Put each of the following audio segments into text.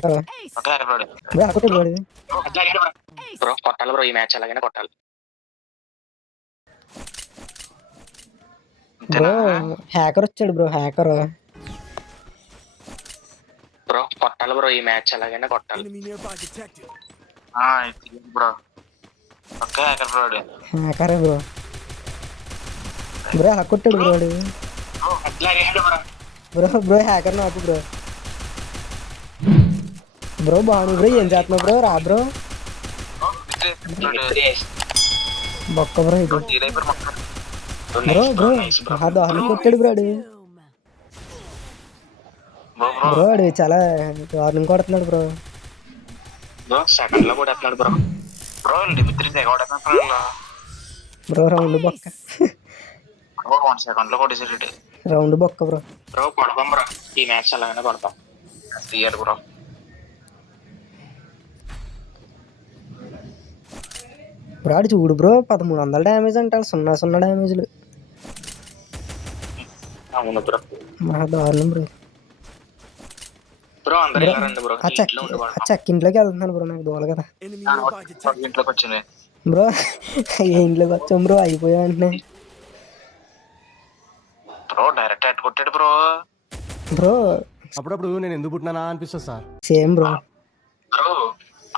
Hacker okay bro bro hacker bro ఇది bro కొట్టాలి bro ఈ మ్యాచ్ అలాగనే కొట్టాలి బ్రో హ్యాకర్ వచ్చాడు బ్రో హ్యాకర్ బ్రో కొట్టాలి బ్రో ఈ మ్యాచ్ అలాగనే కొట్టాలి bro okay hacker bro hacker bro bro hack కొట్టాడు బ్రో బ్రో బ్రో హ్యాకర్ నాకు బ్రో బ్రో బాగుంది బ్రో ఏం చేస్తున్నావు బ్రో రా బ్రో బొక్క బ్రో ఇది బ్రో బ్రో దారుణం కొట్టాడు బ్రో బ్రో అడు చాలా దారుణం కొడుతున్నాడు బ్రో సెకండ్ లో కూడా ఎత్తున్నాడు bro bro Dimitri bro round బొక్క 1 సెకండ్ లో కొట్టేసాడు రౌండ్ బొక్క బ్రో బ్రో కొడతాం బ్రో ఈ మ్యాచ్ అలాగనే కొడతాం తీయడు బ్రో బ్రో ఆడు చూడు బ్రో 1300 డ్యామేజ్ అంటారు 0 డ్యామేజ్లు అవును బ్రో మా దారుణం బ్రో బ్రో అందరూ ఇలా రండి బ్రో ఆ చెక్ ఇంట్లోకి వెళ్తున్నాను బ్రో నాకు దోల కదా ఇంట్లోకి వచ్చింది బ్రో ఏ ఇంట్లోకి వచ్చాం బ్రో అయిపోయా వెంటనే బ్రో డైరెక్ట్ హెడ్ కొట్టాడు బ్రో బ్రో అప్పుడప్పుడు నేను ఎందుకు పుట్టినానా అనిపిస్తుంది సార్ సేమ్ బ్రో బ్రో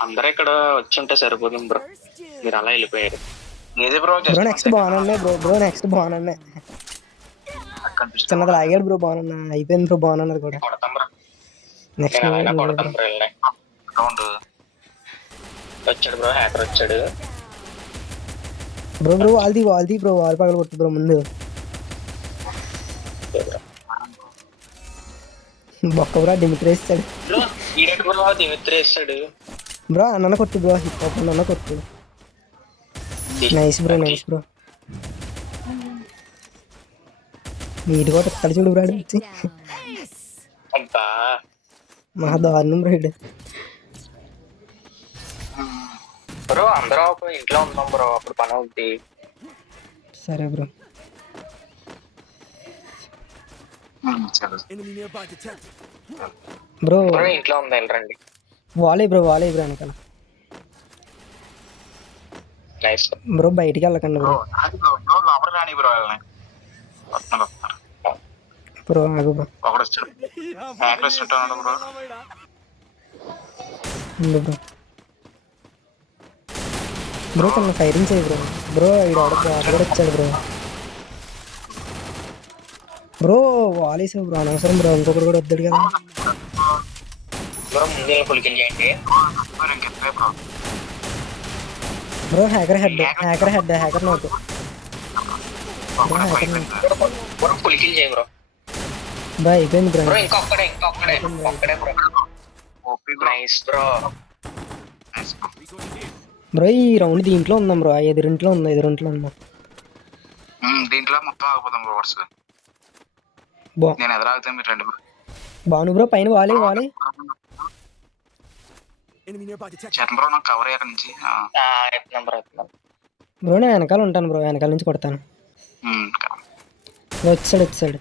అందరూ ఇక్కడ వచ్చి ఉంటే సరిపోతుంది బ్రో మీరు అలా వెళ్ళిపోయారు ఏది బ్రో బ్రో నెక్స్ట్ బాగున్నాయి బ్రో నెక్స్ట్ బాగున్నాయి చిన్నది లాగాడు బ్రో బాగున్నా అయిపోయింది బ్రో బాగున్నది కూడా కొడతాం బ్రో నెక్స్ట్ కొడతాం బ్రో రౌండ్ వచ్చాడు బ్రో హ్యాకర్ వచ్చాడు బ్రో బ్రో వాళ్ళది బ్రో వాల్ పగల కొట్టు బ్రో ముందు బొక్క బ్రో డిమిత్రి వేస్తాడు బ్రో డిమిత్రి వేస్తాడు బ్రో అన్న కొట్టు బ్రో హిప్ హాప్ అన్న కొట్టు నైస్ బ్రో నీట్ కూడా ఎక్కడ చూడు బ్రాడు వచ్చి మా దారుణం బ్రాడు బ్రో అందరూ ఇంట్లో ఉన్నాం బ్రో అప్పుడు పని అవుద్ది సరే బ్రో బ్రో ఇంట్లో ఉంది వెళ్ళరండి వాలే బ్రో వెనకాల నైస్ బ్రో బయటికి వెళ్ళకండి బ్రో రాని బ్రో బ్రో ఆగు బ్రో ఒకడు వచ్చాడు హ్యాకర్ వచ్చాడు బ్రో బ్రో బ్రో కొంచెం ఫైరింగ్ చేయి బ్రో బ్రో ఇక్కడ వచ్చాడు బ్రో బ్రో వాలేసావు బ్రో అనవసరం బ్రో ఇంకొకటి కూడా వద్దాడు కదా బ్రో ముందే పులికిల్ చేయండి బ్రో హ్యాకర్ నాకు బ్రో పులికిల్ చేయి బ్రో బ్రో అయిపోయింది బ్రో బ్రో ఇంకొకడే బ్రో నైస్ బ్రో బ్రో ఈ రౌండ్ దీంట్లో ఉందాం బ్రో ఎదురింట్లో ఉందాం దీంట్లో మొత్తం ఆగిపోతాం బ్రో వర్స్ నేను ఎదురాగితే మీరు రండి బ్రో బాను బ్రో పైన వాలి చరణ్ బ్రో నాకు కవర్ అయ్యాక నుంచి బ్రో నేను వెనకాల ఉంటాను బ్రో వెనకాల నుంచి కొడతాను వచ్చాడు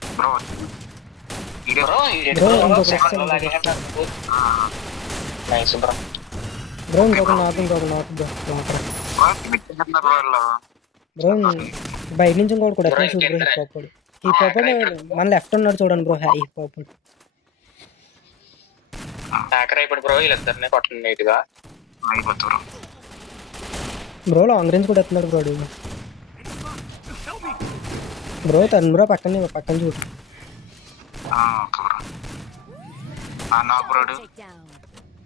బ్రో ఇంకొక నాకు బ్రో బయట నుంచి ఇంకోటి కూడా చూడు బ్రో హిప్ హాప్ మన లెఫ్ట్ ఉన్నాడు చూడండి బ్రో హిప్ హాప్ హ్యాకర్ అయిపోయి బ్రో వీళ్ళిద్దరిని కొట్టండి నీట్గా అయిపోతారు బ్రో లాంగ్ రేంజ్ కూడా ఎత్తున్నాడు బ్రో తను బ్రో పక్కన చూడు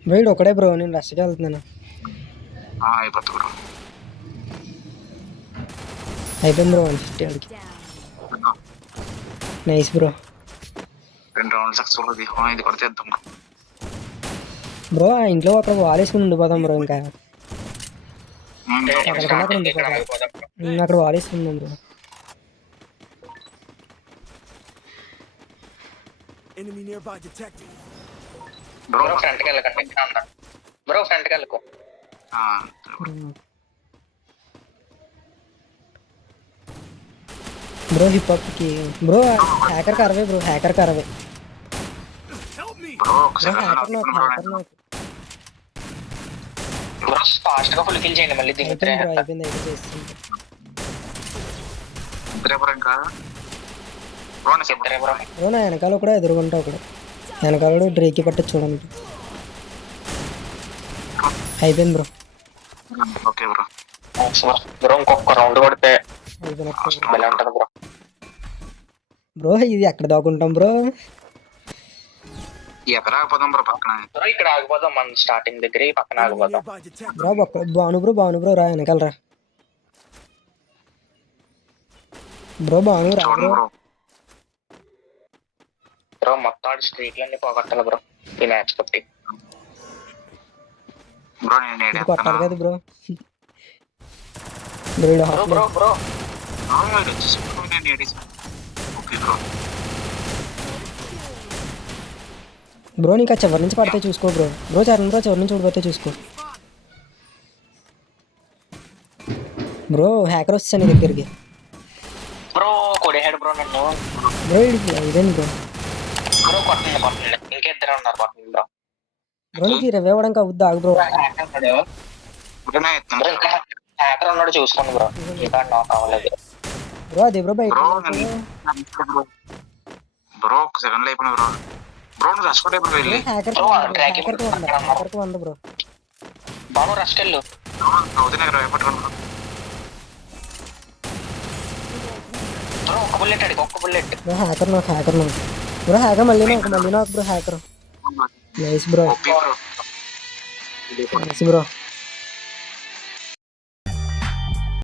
బ్రో ఒకడే బ్రో నేను రష్కి వెళ్తున్నాను అయిపోయింది బ్రో 150 నైస్ బ్రో 2 రౌండ్లు సక్సెస్ఫుల్ ఇది కూడా చేద్దాం బ్రో ఆ ఇంట్లో అక్కడ వాలేసుకుని ఉండిపోదాం బ్రో ఇంకా అక్కడ వాలేసుకుందాం బ్రో బ్రో ఫ్రంట్కి వెళ్ళకండి బ్రో ఫ్రంట్కి వెళ్ళకు బ్రో హిప్ హాప్ కి బ్రో హ్యాకర్ కరవే బ్రో హ్యాకర్ ఫాస్ట్ గా ఫుల్ కిల్ చేయండి మళ్ళీ దీని అయిపోయింది బ్రో అయిపోయింది చేస్తుంది ఇంకా బ్రో నా వెనకాల కూడా ఎదురుగుంటా ఒకడు వెనకాల డ్రేకి పట్టి చూడండి అయిపోయింది బ్రో ఓకే బ్రో బ్రో ఇంకొక రౌండ్ కొడితే అయిపోయినట్టు భలే ఉంటది బ్రో. బ్రో ఇది ఎక్కడ దాక్కుంటాం బ్రో ఎక్కడ ఆగిపోదాం బ్రో పక్కన బ్రో ఇక్కడ ఆగిపోదాం మన స్టార్టింగ్ దగ్గర ఈ పక్కన ఆగిపోదాం బ్రో బాను బ్రో రా వెనకాల రా బ్రో బాను రా చూడండి బ్రో బ్రో బ్రో మొత్తం ఆడి స్ట్రీట్లన్నీ పోగొట్టాలి బ్రో ఈ మ్యాచ్ కొట్టి బ్రో నేను ఇది కొట్టాలి కదా బ్రో బ్రో ఈడు half bro bro okay bro bro నీకు ఆ చివరి నుంచి పడితే చూసుకో బ్రో బ్రో చివరి నుంచి ఊడిపోతే చూసుకో బ్రో హ్యాకర్ వచ్చాను నీ దగ్గరికి బ్రో కొడేహాడు బ్రో నన్ను బ్రో ఇదేంటి బ్రో బ్రో కొట్టండి ఇంకిద్దరు ఉన్నారు కొట్టండి బ్రో బ్రో నీకు రివైవ్ అవ్వడానికి అవుద్దా ఆగు బ్రో ఇంకా హ్యాకర్ ఉన్నాడు చూసుకోండి బ్రో ఇంకా నాకు అవ్వలేదు బ్రో అదే బ్రో బయట బ్రో ఒక సెకండ్ లో అయిపోయినా బ్రో బ్రో నువ్వు రష్ కొట్టే బ్రో వెళ్ళి హ్యాకర్కి వంద బ్రో బాబు రష్ వెళ్ళు అవుతుంది ఇక్కడ పట్టుకోండి బ్రో ఒక్క బుల్లెట్ అడిగి ఒక్క bullet bro hacker bro hacker మళ్ళీ నాకు bro hacker nice bro bro nice bro